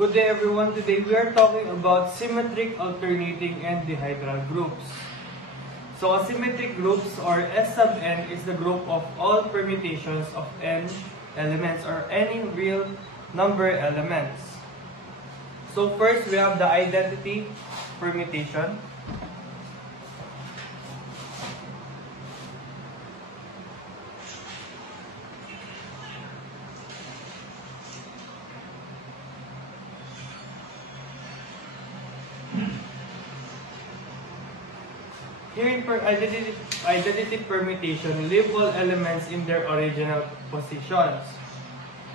Good day everyone. Today we are talking about symmetric, alternating, and dihedral groups. So asymmetric groups, or S sub n, is the group of all permutations of n elements or any real number elements. So first we have the identity permutation. Here in identity permutation, leave all elements in their original positions.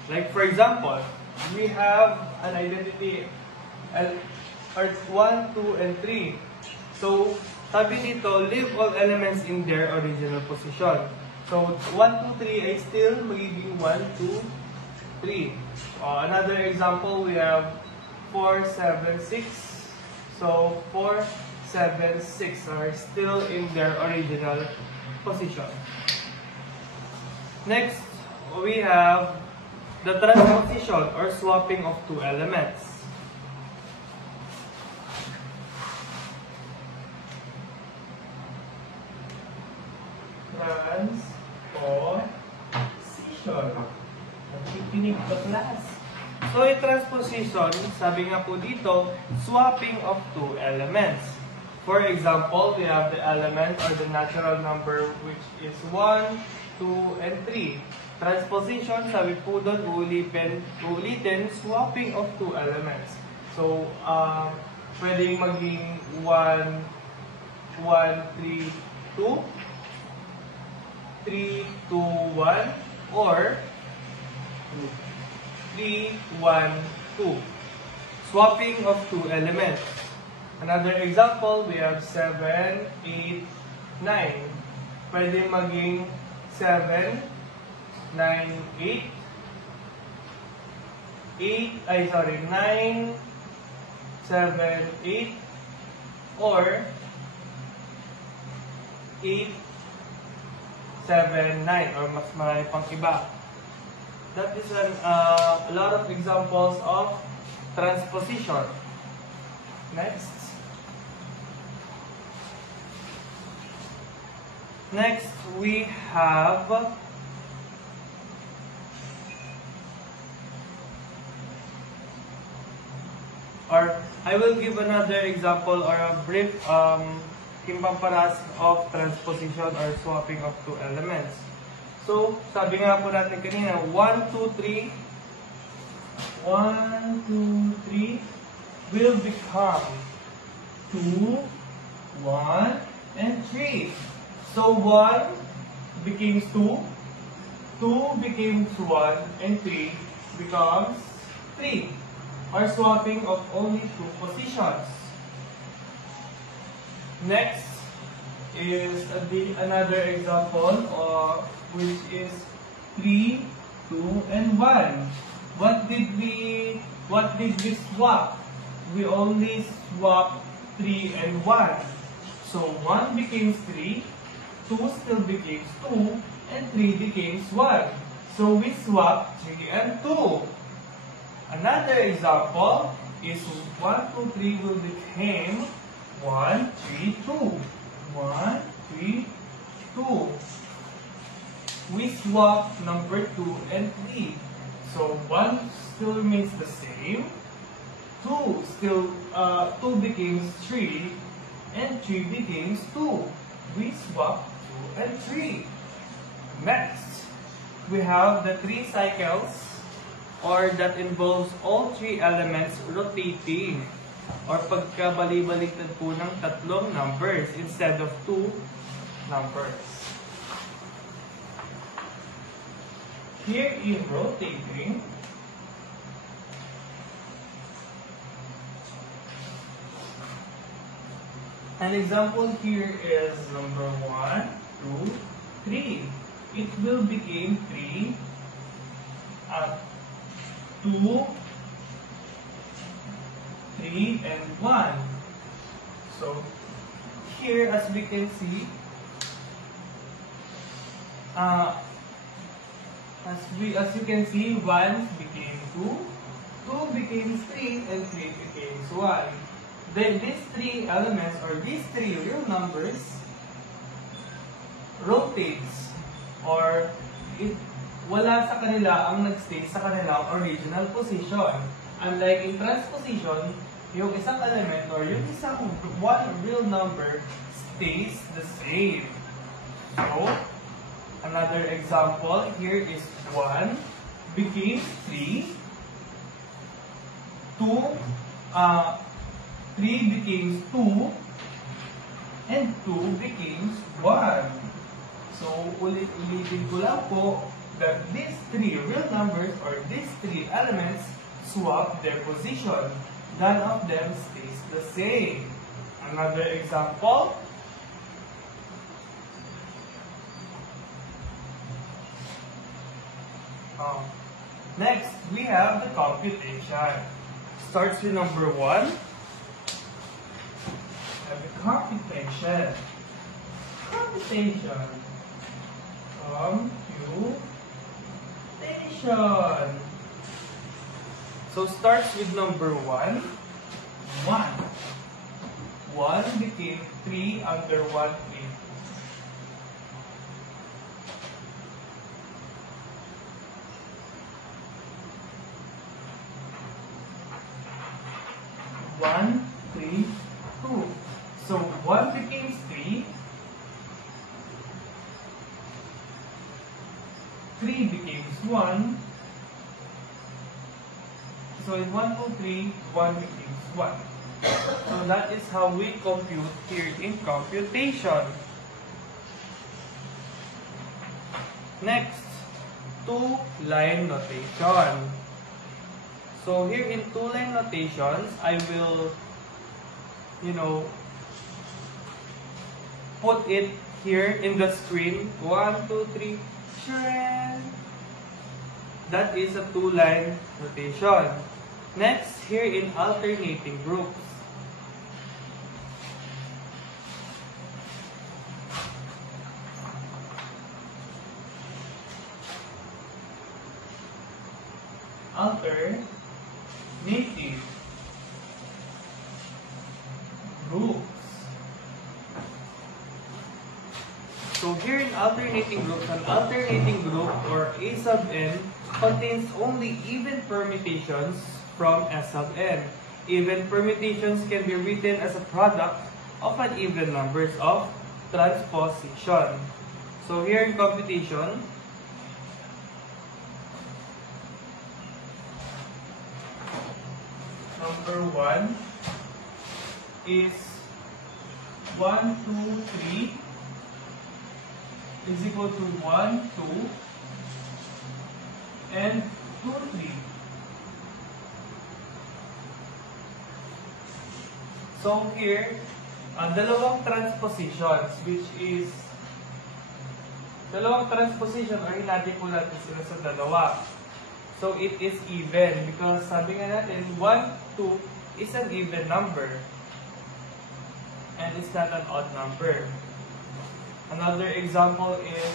Like for example, we have an identity 1, 2, and 3. So, sabi dito, leave all elements in their original position. So, 1, 2, 3 ay still magiging 1, 2, 3. Another example, we have 4, 7, 6. So, 4, 7, 6 are still in their original position. Next, we have the transposition or swapping of two elements. Transposition. Nakikinig ka, class. So, yung transposition, sabi nga po dito, swapping of two elements. For example, we have the element or the natural number which is 1, 2, and 3. Transposition, sabi po doon, uulitin, swapping of two elements. So, pwedeng maging 1, 3, 2, 3, 2, 1, or 3, 1, 2. Swapping of two elements. Another example, we have 7, 8, 9. Pwede maging 7, 9, 8. 9, 7, 8. Or 8, 7, 9. Or mas marami pang iba. That is a lot of examples of transposition. Next. Next, we have I will give another example or a brief kimpamparas of transposition or swapping of two elements. So, sabi nga po natin kanina, 1, 2, 3. 1, 2, 3 will become 2, 1, and 3. So 1 becomes 2, 2 becomes 1, and 3 becomes 3. Or swapping of only two positions. Next is another example which is 3, 2, and 1. What did we swap? We only swap 3 and 1. So 1 becomes 3, 2 still becomes 2, and 3 becomes 1. So we swap 3 and 2. Another example is 1, 2, 3 will become 1, 3, 2. 1, 3, 2. We swap number 2 and 3. So 1 still remains the same. 2 becomes 3, and 3 becomes 2. We swap 2 and 3. Next, we have the 3 cycles, or that involves all 3 elements rotating, or pagkabali-baliktad po ng tatlong numbers instead of 2 numbers. Here in rotating, an example here is number 1, 2, 3. It will become 3, 2, 3, and 1. So, here as we can see, as you can see, 1 became 2, 2 becomes 3 and 3 becomes 1. Then these three elements or these three real numbers rotates or wala sa kanila ang nagstay sa kanilang original position. Unlike in transposition, yung isang element or yung isang one real number stays the same. So, another example here is 1 became 3, 3 becomes 2, and 2 becomes 1. So, ulit-ulitin ko lang po that these three real numbers or these three elements swap their position. None of them stays the same. Another example. Next, we have the computation. Starts with number 1. Have the computation. Computation. So starts with number 1. 1 became 3 under 1 3. One, 3, 2. So 1 becomes 3. 3 becomes 1. So in 1, 2, 3, 1 becomes 1. So that is how we compute here in computation. Next, two-line notation. So here in two-line notations, I will, put it here in the screen. 1, 2, 3, shred. That is a two-line notation. Next, here in alternating groups. Alternating groups. So here in alternating groups, an alternating group or A sub n contains only even permutations from S sub n. Even permutations can be written as a product of uneven numbers of transposition. So here in computation, number 1 is 1, 2, 3 is equal to 1, 2, and 2, 3. So here, dalawang transpositions, which is dalawang transposition or hinati po natin sila sa dalawa. So it is even because sabi nga natin 1, 2 is an even number and it's not an odd number. Another example is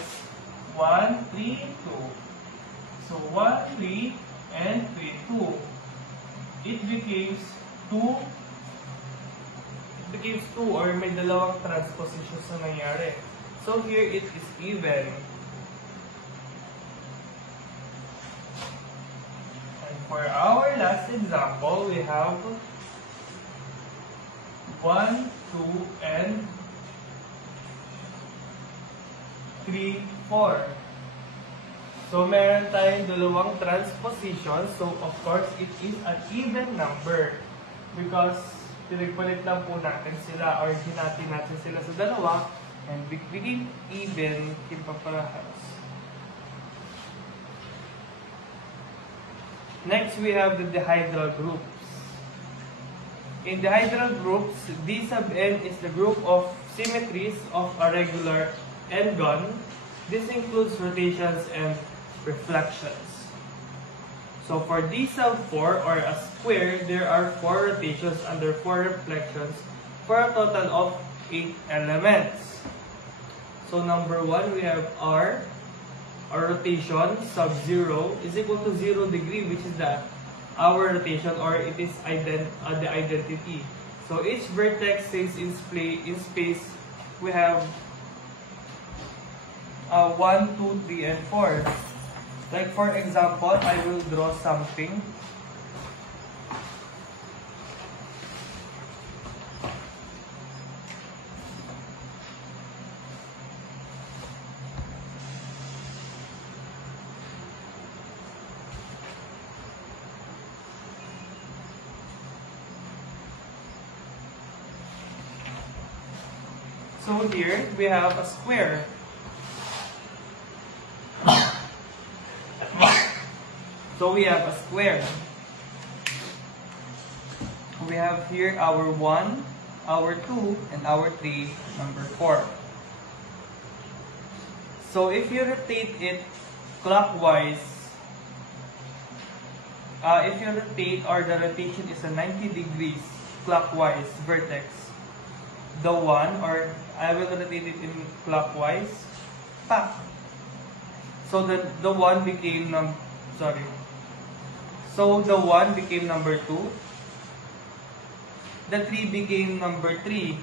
1, 3, 2. So 1, 3 and 3, 2. It becomes 2 or may dalawang transpositions na nangyari. So here it is even. And for our last example, we have 1, 2, and 3, 4. So meron tayong dalawang transpositions. So of course, it is an even number because pinagpalit lang po natin sila or hinati natin sila sa dalawa and became even kimpaparahas. Next, we have the dihedral groups. In dihedral groups, D sub n is the group of symmetries of a regular n-gon. This includes rotations and reflections. So for D sub 4 or a square, there are 4 rotations under 4 reflections for a total of 8 elements. So number 1, we have R, our rotation sub 0 is equal to 0 degree, which is the our rotation, or it is the identity. So each vertex says in space we have 1, 2, 3, and 4. Like for example, I will draw something. So here we have a square. So we have a square. We have here our 1, our 2, and our 3, number 4. So if you rotate it clockwise, if you rotate, or the rotation is a 90 degrees clockwise vertex, the 1, or I will rotate it in clockwise, pa. So the 1 became So the 1 became number 2, the 3 became number 3,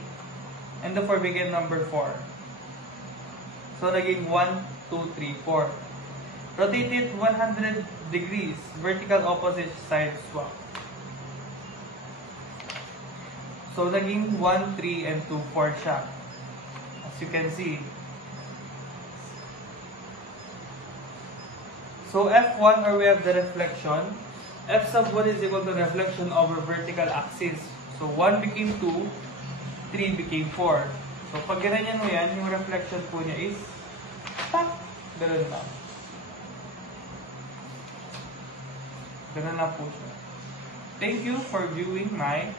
and the 4 became number 4. So naging 1, 2, 3, 4. Rotate it 100 degrees, vertical opposite side swap. So naging 1, 3, and 2, 4 siya. As you can see. So F1, or we have the reflection. F sub 1 is equal to reflection over vertical axis. So 1 became 2, 3 became 4. So pag ganyan mo yan, yung reflection po niya is tak, ganun lang. Ganun lang po siya. Thank you for viewing my